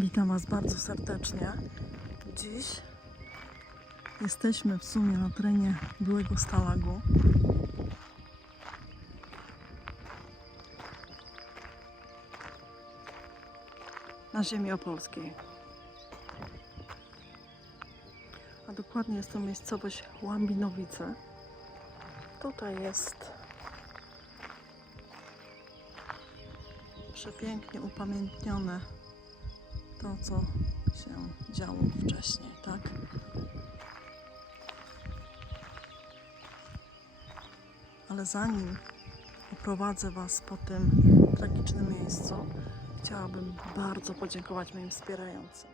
Witam Was bardzo serdecznie. Dziś jesteśmy w sumie na terenie byłego Stalagu. Na ziemi opolskiej. A dokładnie jest to miejscowość Łambinowice. Tutaj jest przepięknie upamiętnione to, co się działo wcześniej, tak? Ale zanim oprowadzę Was po tym tragicznym miejscu, chciałabym bardzo podziękować moim wspierającym.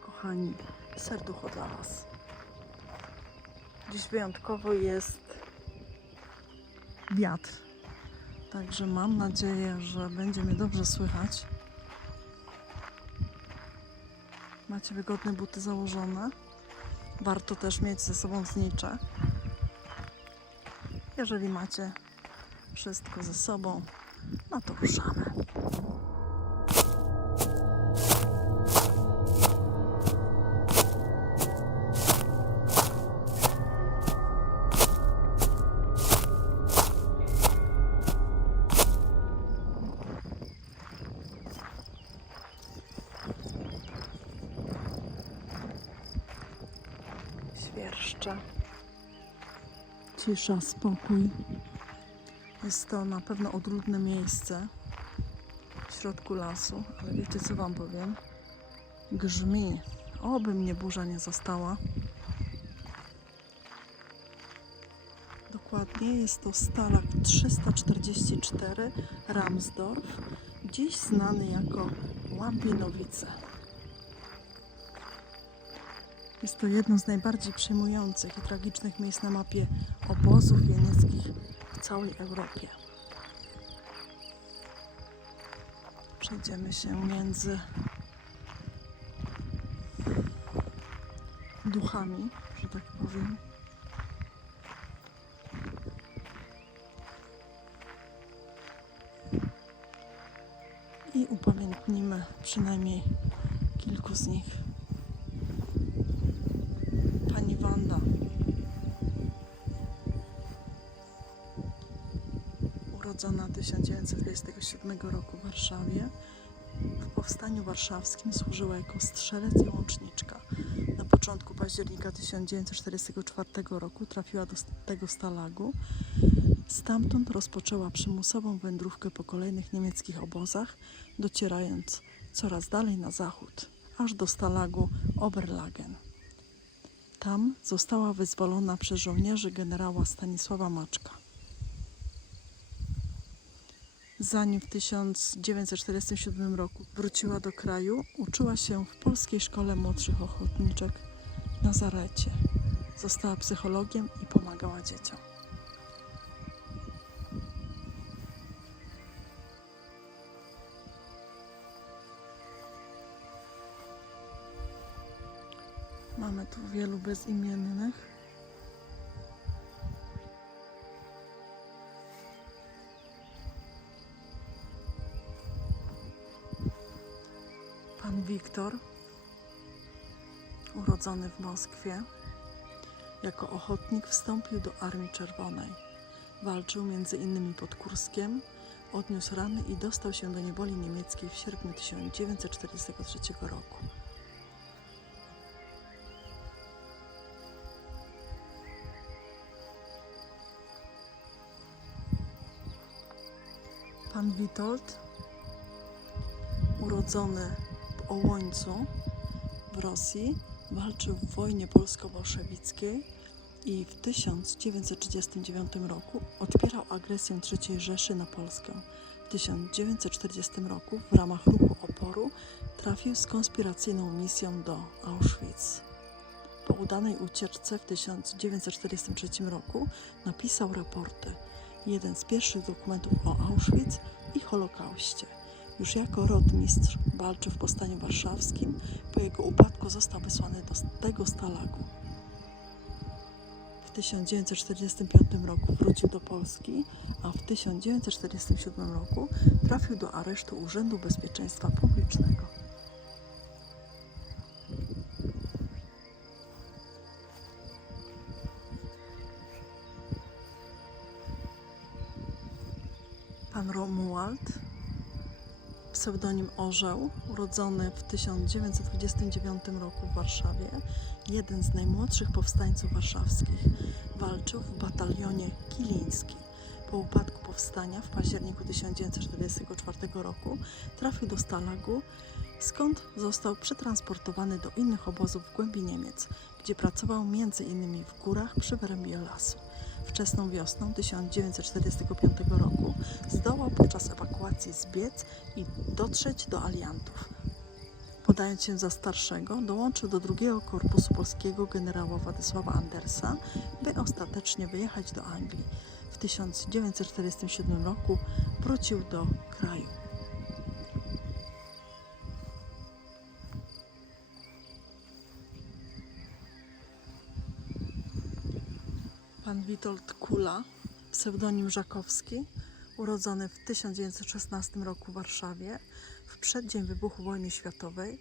Kochani, serducho dla Was. Dziś wyjątkowo jest wiatr. Także mam nadzieję, że będzie mnie dobrze słychać. Macie wygodne buty założone. Warto też mieć ze sobą znicze. Jeżeli macie wszystko ze sobą, no to ruszamy. Świerszcze. Cisza, spokój. Jest to na pewno odludne miejsce w środku lasu, ale wiecie co Wam powiem? Grzmi. Oby mnie burza nie została. Dokładnie jest to Stalag 344 Ramsdorf, dziś znany jako Łambinowice. Jest to jedno z najbardziej przejmujących i tragicznych miejsc na mapie obozów jenieckich w całej Europie. Przejdziemy się między duchami, że tak powiem. I upamiętnimy przynajmniej kilku z nich. Urodzona 1927 roku w Warszawie. W powstaniu warszawskim służyła jako strzelec i łączniczka. Na początku października 1944 roku trafiła do tego stalagu. Stamtąd rozpoczęła przymusową wędrówkę po kolejnych niemieckich obozach, docierając coraz dalej na zachód, aż do stalagu Oberlagen. Tam została wyzwolona przez żołnierzy generała Stanisława Maczka. Zanim w 1947 roku wróciła do kraju, uczyła się w Polskiej Szkole Młodszych Ochotniczek w Nazarecie. Została psychologiem i pomagała dzieciom. Mamy tu wielu bezimiennych. Wiktor, urodzony w Moskwie, jako ochotnik wstąpił do Armii Czerwonej. Walczył innymi pod Kurskiem, odniósł rany i dostał się do niewoli niemieckiej w sierpniu 1943 roku. Pan Witold, urodzony Ołońcu w Rosji, walczył w wojnie polsko-bolszewickiej i w 1939 roku odpierał agresję III Rzeszy na Polskę. W 1940 roku w ramach ruchu oporu trafił z konspiracyjną misją do Auschwitz. Po udanej ucieczce w 1943 roku napisał raporty jeden z pierwszych dokumentów o Auschwitz i Holokauście. Już jako rotmistrz walczył w powstaniu warszawskim. Po jego upadku został wysłany do tego stalagu. 1945 roku wrócił do Polski, a w 1947 roku trafił do aresztu Urzędu Bezpieczeństwa Publicznego. Pan Romuald, pseudonim Orzeł, urodzony w 1929 roku w Warszawie, jeden z najmłodszych powstańców warszawskich, walczył w batalionie Kiliński. Po upadku powstania w październiku 1944 roku trafił do Stalagu, skąd został przetransportowany do innych obozów w głębi Niemiec, gdzie pracował m.in. w górach przy wyrębie lasu. Wczesną wiosną 1945 roku zdołał podczas ewakuacji zbiec i dotrzeć do aliantów. Podając się za starszego, dołączył do drugiego korpusu polskiego generała Władysława Andersa, by ostatecznie wyjechać do Anglii. W 1947 roku wrócił do kraju. Witold Kula, pseudonim Żakowski, urodzony w 1916 roku w Warszawie, w przeddzień wybuchu wojny światowej,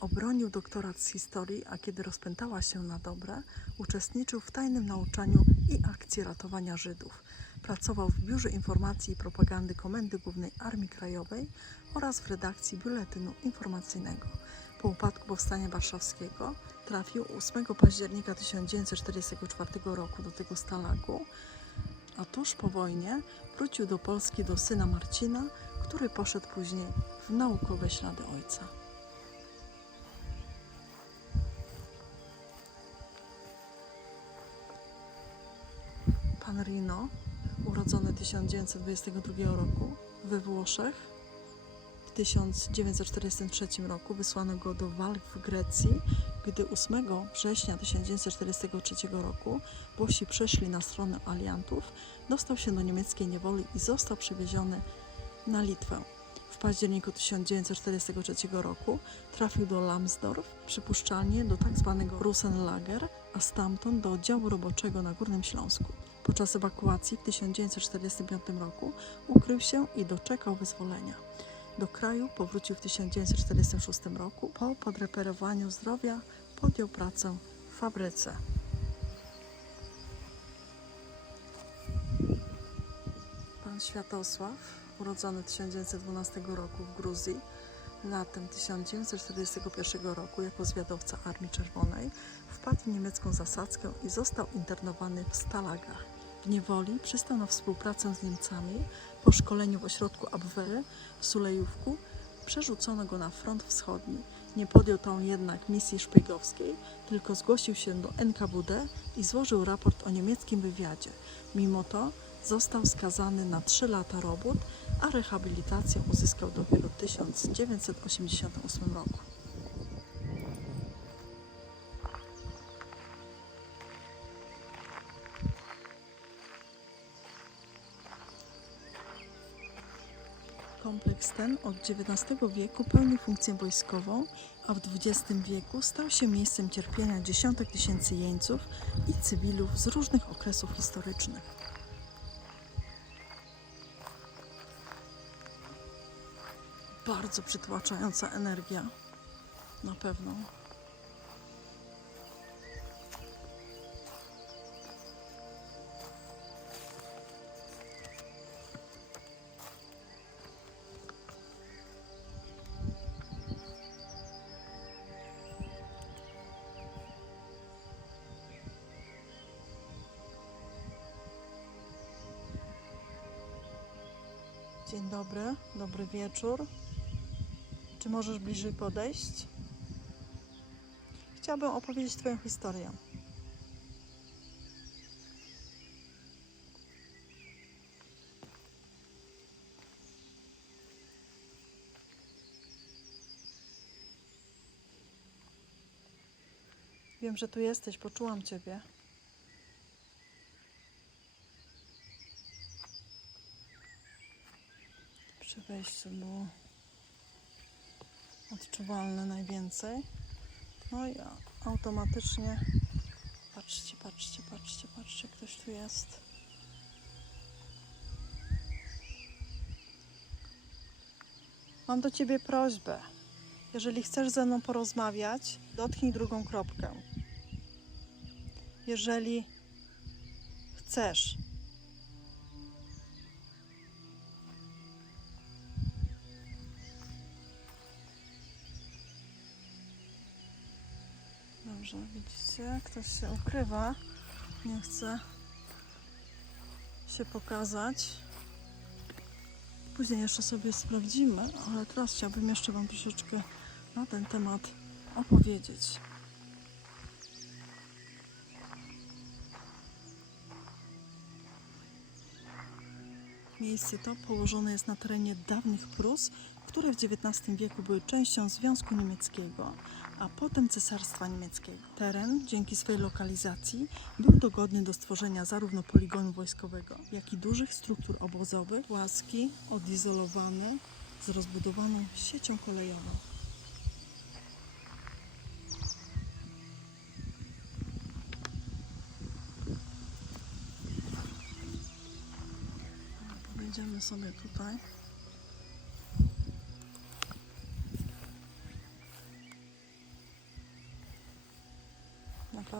obronił doktorat z historii, a kiedy rozpętała się na dobre, uczestniczył w tajnym nauczaniu i akcji ratowania Żydów. Pracował w Biurze Informacji i Propagandy Komendy Głównej Armii Krajowej oraz w redakcji Biuletynu Informacyjnego. Po upadku Powstania Warszawskiego trafił 8 października 1944 roku do tego stalagu, a tuż po wojnie wrócił do Polski do syna Marcina, który poszedł później w naukowe ślady ojca. Pan Rino, urodzony 1922 roku we Włoszech, w 1943 roku wysłano go do walk w Grecji, gdy 8 września 1943 roku Włosi przeszli na stronę aliantów, dostał się do niemieckiej niewoli i został przewieziony na Litwę. W październiku 1943 roku trafił do Lambsdorff, przypuszczalnie do tzw. Russenlager, a stamtąd do oddziału roboczego na Górnym Śląsku. Podczas ewakuacji w 1945 roku ukrył się i doczekał wyzwolenia. Do kraju powrócił w 1946 roku. Po podreperowaniu zdrowia podjął pracę w fabryce. Pan Światosław, urodzony 1912 roku w Gruzji, latem 1941 roku jako zwiadowca Armii Czerwonej wpadł w niemiecką zasadzkę i został internowany w Stalagach. W niewoli przystał na współpracę z Niemcami. Po szkoleniu w ośrodku Abwehry w Sulejówku przerzucono go na front wschodni. Nie podjął tam jednak misji szpiegowskiej, tylko zgłosił się do NKWD i złożył raport o niemieckim wywiadzie. Mimo to został skazany na 3 lata robót, a rehabilitację uzyskał dopiero w 1988 roku. Kompleks ten od XIX wieku pełni funkcję wojskową, a w XX wieku stał się miejscem cierpienia dziesiątek tysięcy jeńców i cywilów z różnych okresów historycznych. Bardzo przytłaczająca energia, na pewno. Dobry, dobry wieczór. Czy możesz bliżej podejść? Chciałabym opowiedzieć Twoją historię. Wiem, że tu jesteś, poczułam Ciebie. Przy wejściu było odczuwalne najwięcej. No i automatycznie, patrzcie Patrzcie, patrzcie, patrzcie, ktoś tu jest. Mam do ciebie prośbę. Jeżeli chcesz ze mną porozmawiać, dotknij drugą kropkę. Jeżeli chcesz. Dobrze, widzicie, ktoś się ukrywa. Nie chce się pokazać. Później jeszcze sobie sprawdzimy, ale teraz chciałabym jeszcze Wam troszeczkę na ten temat opowiedzieć. Miejsce to położone jest na terenie dawnych Prus, które w XIX wieku były częścią Związku Niemieckiego, a potem Cesarstwa Niemieckiego. Teren, dzięki swej lokalizacji, był dogodny do stworzenia zarówno poligonu wojskowego, jak i dużych struktur obozowych, łaski, odizolowane, z rozbudowaną siecią kolejową. Pojedziemy sobie tutaj.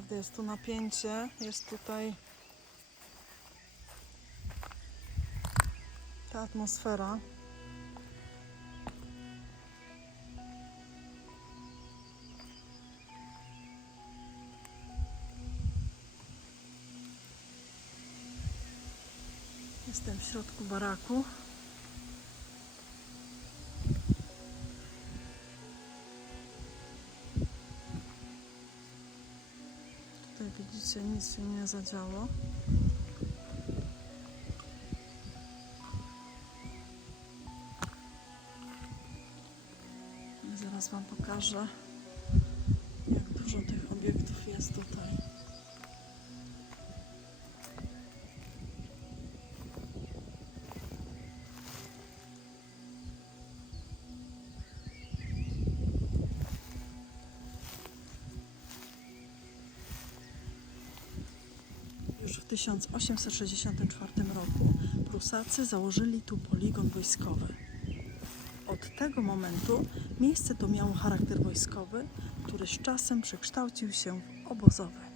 Naprawdę jest tu napięcie, jest tutaj ta atmosfera. Jestem w środku baraku. Nic się nie zadziało. Zaraz Wam pokażę, Już w 1864 roku Prusacy założyli tu poligon wojskowy. Od tego momentu miejsce to miało charakter wojskowy, który z czasem przekształcił się w obozowy.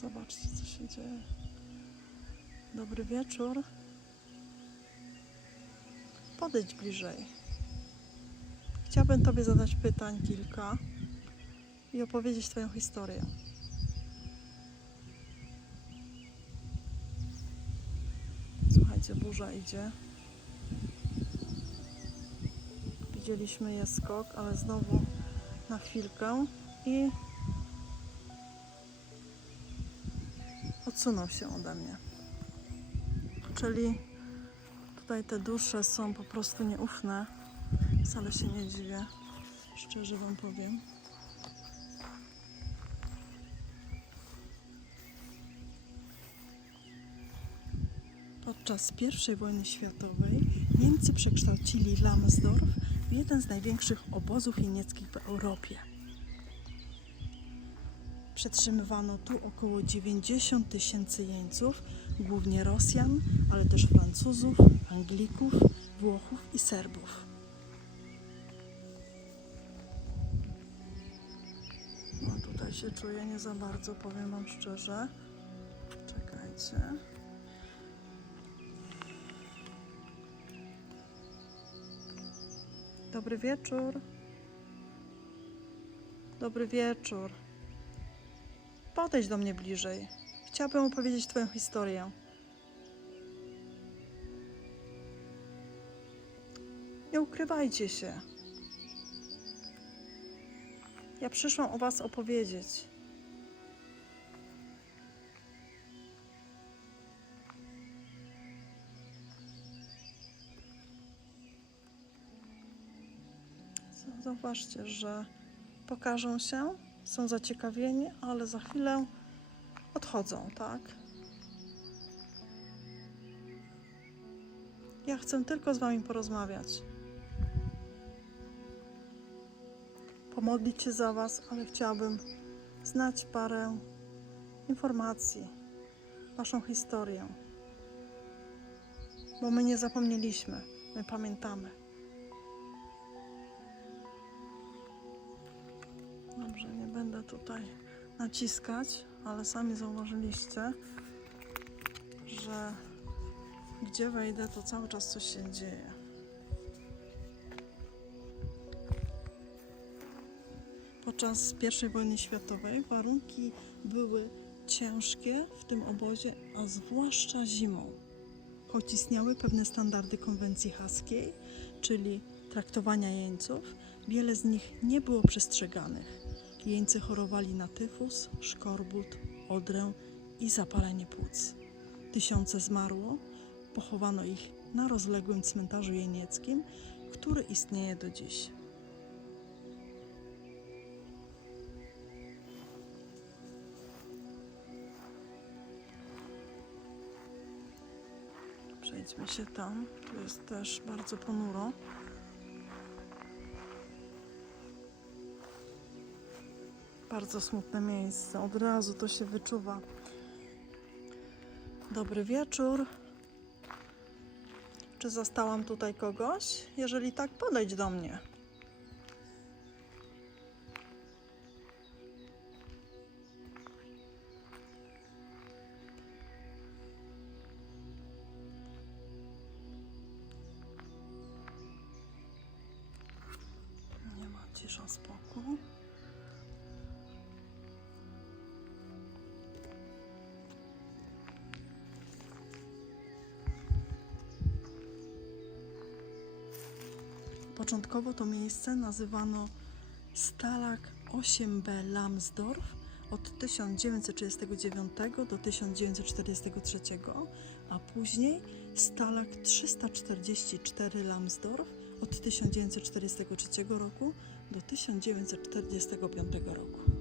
Zobaczcie, co się dzieje. Dobry wieczór. Podejdź bliżej. Chciałabym Tobie zadać pytań kilka i opowiedzieć Twoją historię. Słuchajcie, burza idzie. Widzieliśmy je skok, ale znowu na chwilkę i odsunął się ode mnie. Czyli tutaj te dusze są po prostu nieufne. Wcale się nie dziwię. Szczerze Wam powiem. Podczas I wojny światowej Niemcy przekształcili Lamsdorf w jeden z największych obozów jenieckich w Europie. Przetrzymywano tu około 90 tysięcy jeńców, głównie Rosjan, ale też Francuzów, Anglików, Włochów i Serbów. No tutaj się czuję nie za bardzo, powiem Wam szczerze. Czekajcie. Dobry wieczór. Dobry wieczór. Podejdź do mnie bliżej. Chciałabym opowiedzieć Twoją historię. Nie ukrywajcie się. Ja przyszłam o Was opowiedzieć. Zauważcie, że pokażą się, są zaciekawieni, ale za chwilę odchodzą, tak? Ja chcę tylko z Wami porozmawiać. Pomodlić się za Was, ale chciałabym znać parę informacji, Waszą historię. Bo my nie zapomnieliśmy, my pamiętamy. Tutaj naciskać, ale sami zauważyliście, że gdzie wejdę, to cały czas coś się dzieje. Podczas I wojny światowej warunki były ciężkie w tym obozie, a zwłaszcza zimą. Choć istniały pewne standardy konwencji haskiej, czyli traktowania jeńców, wiele z nich nie było przestrzeganych. Jeńcy chorowali na tyfus, szkorbut, odrę i zapalenie płuc. Tysiące zmarło, pochowano ich na rozległym cmentarzu jenieckim, który istnieje do dziś. Przejdźmy się tam, tu jest też bardzo ponuro. Bardzo smutne miejsce, od razu to się wyczuwa. Dobry wieczór. Czy zastałam tutaj kogoś? Jeżeli tak, podejdź do mnie. Nie ma cisza, spokój. Początkowo to miejsce nazywano Stalag 8b Lambsdorff od 1939 do 1943, a później Stalag 344 Lambsdorff od 1943 roku do 1945 roku.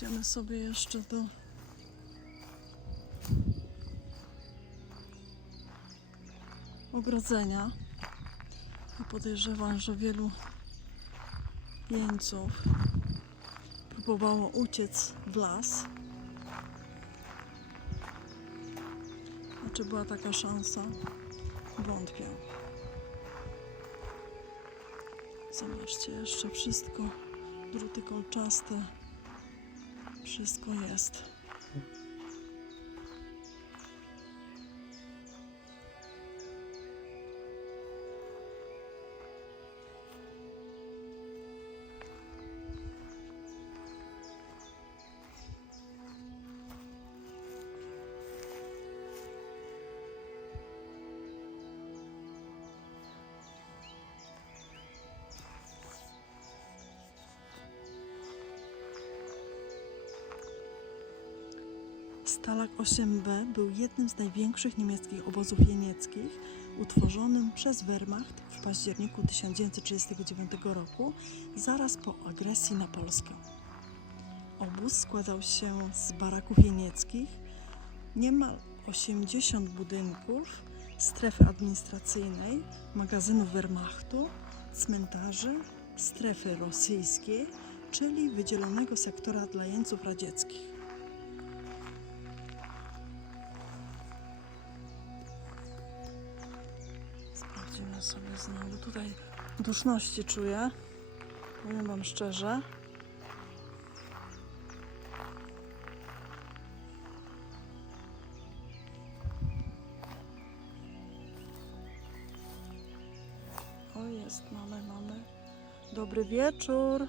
Podejdziemy sobie jeszcze do ogrodzenia. I podejrzewam, że wielu jeńców próbowało uciec w las. A czy była taka szansa? Wątpię. Zobaczcie, jeszcze wszystko, druty kolczaste, wszystko jest. Stalag 8b był jednym z największych niemieckich obozów jenieckich, utworzonym przez Wehrmacht w październiku 1939 roku, zaraz po agresji na Polskę. Obóz składał się z baraków jenieckich, niemal 80 budynków, strefy administracyjnej, magazynów Wehrmachtu, cmentarzy, strefy rosyjskiej, czyli wydzielonego sektora dla jeńców radzieckich. Duszności czuję. Powiem Wam szczerze. O jest, mamy, mamy. Dobry wieczór.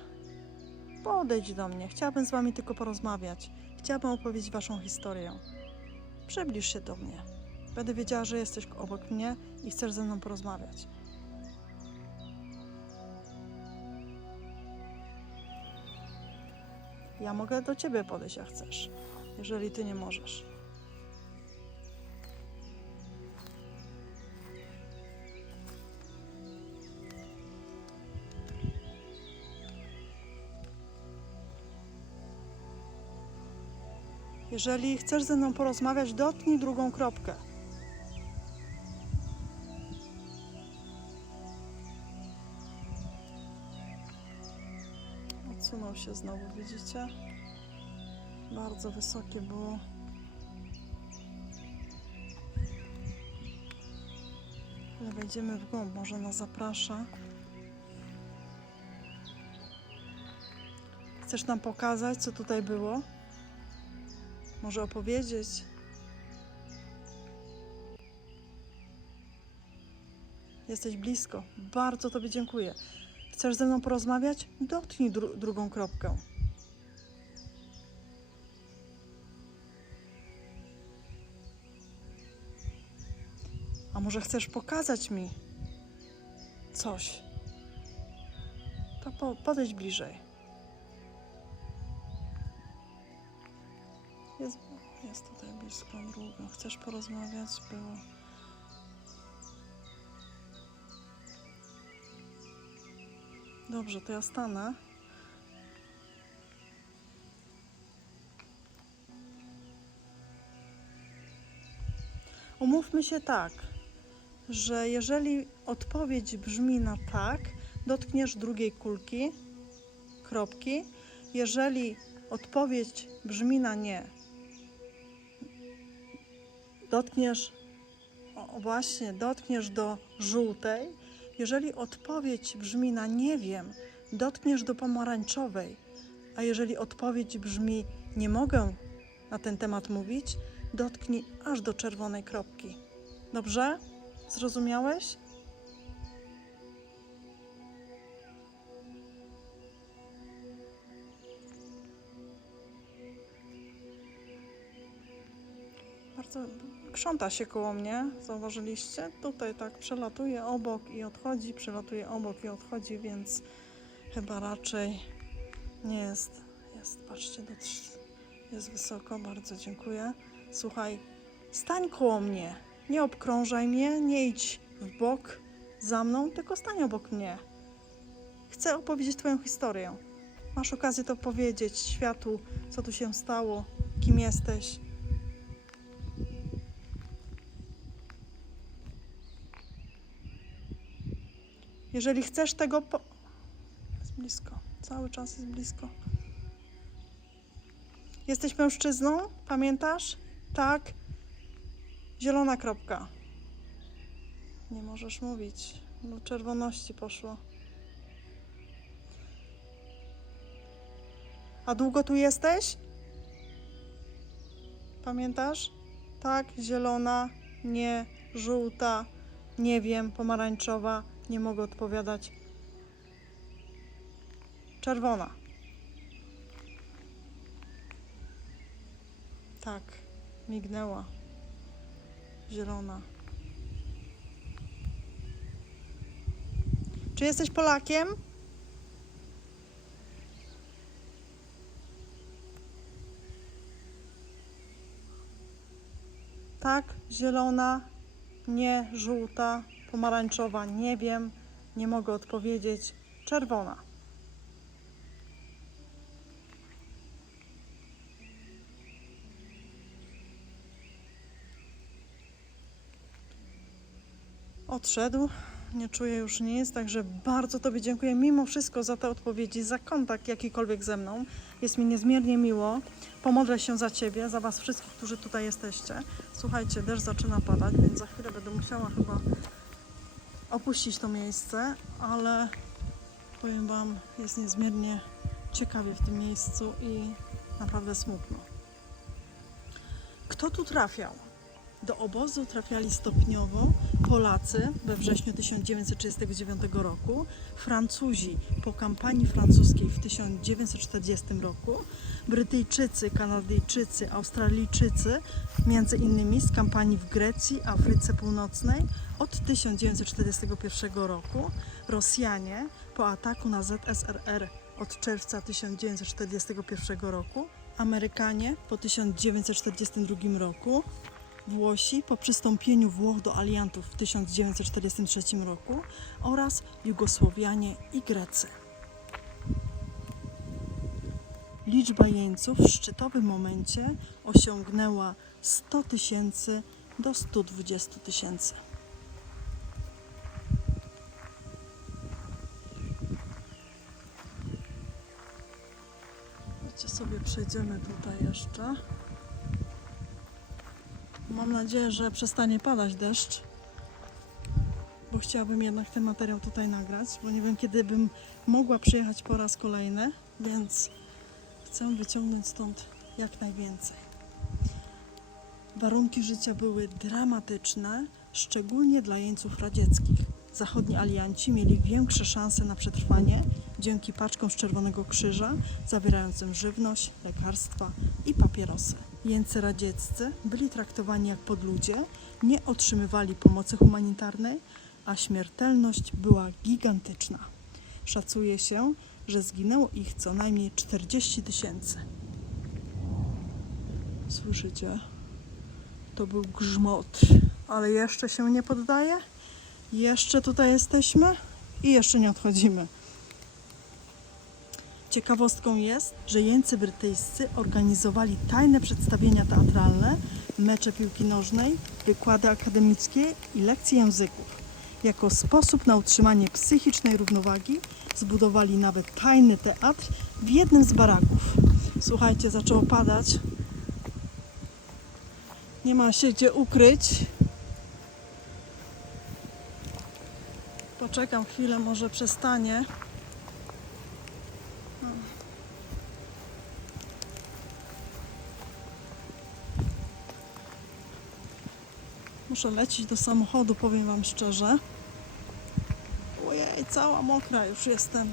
Podejdź do mnie. Chciałabym z wami tylko porozmawiać. Chciałabym opowiedzieć waszą historię. Przybliż się do mnie. Będę wiedziała, że jesteś obok mnie i chcesz ze mną porozmawiać. Ja mogę do ciebie podejść, jak chcesz, jeżeli ty nie możesz. Jeżeli chcesz ze mną porozmawiać, dotknij drugą kropkę. Odsunął się znowu, widzicie? Bardzo wysokie było. Ale wejdziemy w głąb, może nas zaprasza. Chcesz nam pokazać, co tutaj było? Może opowiedzieć? Jesteś blisko. Bardzo Tobie dziękuję. Chcesz ze mną porozmawiać? Dotknij dru- drugą kropkę. A może chcesz pokazać mi coś? To po, podejdź bliżej. Jest, jest tutaj blisko druga. Chcesz porozmawiać? Było. Dobrze, to ja stanę. Umówmy się tak, że jeżeli odpowiedź brzmi na tak, dotkniesz drugiej kulki, kropki. Jeżeli odpowiedź brzmi na nie, dotkniesz, o właśnie, dotkniesz do żółtej. Jeżeli odpowiedź brzmi na nie wiem, dotkniesz do pomarańczowej. A jeżeli odpowiedź brzmi nie mogę na ten temat mówić, dotknij aż do czerwonej kropki. Dobrze? Zrozumiałeś? Bardzo krząta się koło mnie, zauważyliście? Tutaj tak przelatuje obok i odchodzi, przelatuje obok i odchodzi, więc chyba raczej nie jest. Jest, patrzcie, jest wysoko, bardzo dziękuję. Słuchaj, stań koło mnie, nie obkrążaj mnie, nie idź w bok za mną, tylko stań obok mnie. Chcę opowiedzieć Twoją historię. Masz okazję to powiedzieć światu, co tu się stało, kim jesteś. Jeżeli chcesz tego. Po... Jest blisko, cały czas jest blisko. Jesteś mężczyzną? Pamiętasz? Tak. Zielona kropka. Nie możesz mówić. Do czerwoności poszło. A długo tu jesteś? Pamiętasz? Tak, zielona, nie, żółta, nie wiem, pomarańczowa, nie mogę odpowiadać. Czerwona. Tak, mignęła. Zielona. Czy jesteś Polakiem? Tak, zielona, nie, żółta, pomarańczowa, nie wiem, nie mogę odpowiedzieć. Czerwona. Odszedł, nie czuję już nic, także bardzo Tobie dziękuję mimo wszystko za te odpowiedzi, za kontakt jakikolwiek ze mną. Jest mi niezmiernie miło. Pomodlę się za Ciebie, za Was wszystkich, którzy tutaj jesteście. Słuchajcie, deszcz zaczyna padać, więc za chwilę będę musiała chyba opuścić to miejsce, ale powiem Wam, jest niezmiernie ciekawie w tym miejscu i naprawdę smutno. Kto tu trafiał? Do obozu trafiali stopniowo Polacy we wrześniu 1939 roku, Francuzi po kampanii francuskiej w 1940 roku, Brytyjczycy, Kanadyjczycy, Australijczycy, między innymi z kampanii w Grecji, Afryce Północnej od 1941 roku, Rosjanie po ataku na ZSRR od czerwca 1941 roku, Amerykanie po 1942 roku, Włosi po przystąpieniu Włoch do aliantów w 1943 roku oraz Jugosłowianie i Grecy. Liczba jeńców w szczytowym momencie osiągnęła 100 tysięcy do 120 tysięcy. Wiecie, sobie przejdziemy tutaj jeszcze. Mam nadzieję, że przestanie padać deszcz, bo chciałabym jednak ten materiał tutaj nagrać, bo nie wiem kiedy bym mogła przyjechać po raz kolejny, więc chcę wyciągnąć stąd jak najwięcej. Warunki życia były dramatyczne, szczególnie dla jeńców radzieckich. Zachodni alianci mieli większe szanse na przetrwanie dzięki paczkom z Czerwonego Krzyża zawierającym żywność, lekarstwa i papierosy. Jeńcy radzieccy byli traktowani jak podludzie, nie otrzymywali pomocy humanitarnej, a śmiertelność była gigantyczna. Szacuje się, że zginęło ich co najmniej 40 tysięcy. Słyszycie? To był grzmot, ale jeszcze się nie poddaje. Jeszcze tutaj jesteśmy i jeszcze nie odchodzimy. Ciekawostką jest, że jeńcy brytyjscy organizowali tajne przedstawienia teatralne, mecze piłki nożnej, wykłady akademickie i lekcje języków. Jako sposób na utrzymanie psychicznej równowagi zbudowali nawet tajny teatr w jednym z baraków. Słuchajcie, zaczęło padać. Nie ma się gdzie ukryć. Poczekam chwilę, może przestanie. Muszę lecieć do samochodu, powiem Wam szczerze. Ojej, cała mokra już jestem.